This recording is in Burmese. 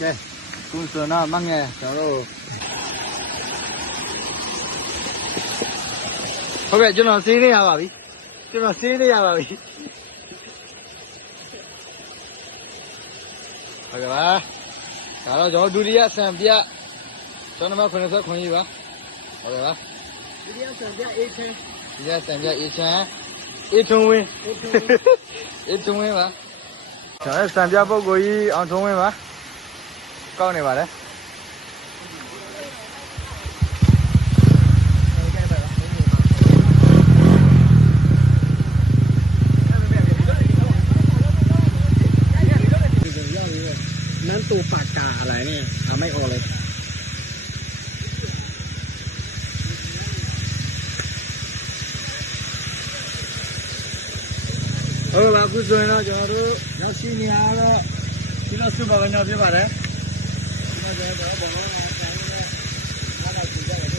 ကဲကုစနာမငယ်ကျွန်တော်တို့ဟုတ်ကဲ့ကျွန်တော်စေးနေရပါပြီကျွန်တော်စေးနေရပါပြီဟုတ်ကဲ့ပါဒါတော့ကျွန်တော်ဒုတိယဆံပြကျွန်တော်မှ90ခွန်ကြီးပါဟုတ်ကဲ့ပါဒုတိယဆံပြအေးချမ်းဒုတိယဆံပြအေးချမ်းအေးထုံးဝင်းအေးထုံးဝင်းပါကျွန်တော်ဆံပြပုဂ္ဂိုလ်ကြီးအောင်ထုံးဝင်းပါကောင်းနေပါလေนั่นตัวปากกาอะไรเนี่ยทำไม่ออกเลยပါကုစွန်တော့ကျွန်တော်တို့ရောက်ရှိနေရတော့ဒီလိုစုပါကညောပြပါတယ်ဒီမှာကျတော့ဘာမှမဆိုင်ဘူး။နောက်တော့ကြည့်ကြတယ်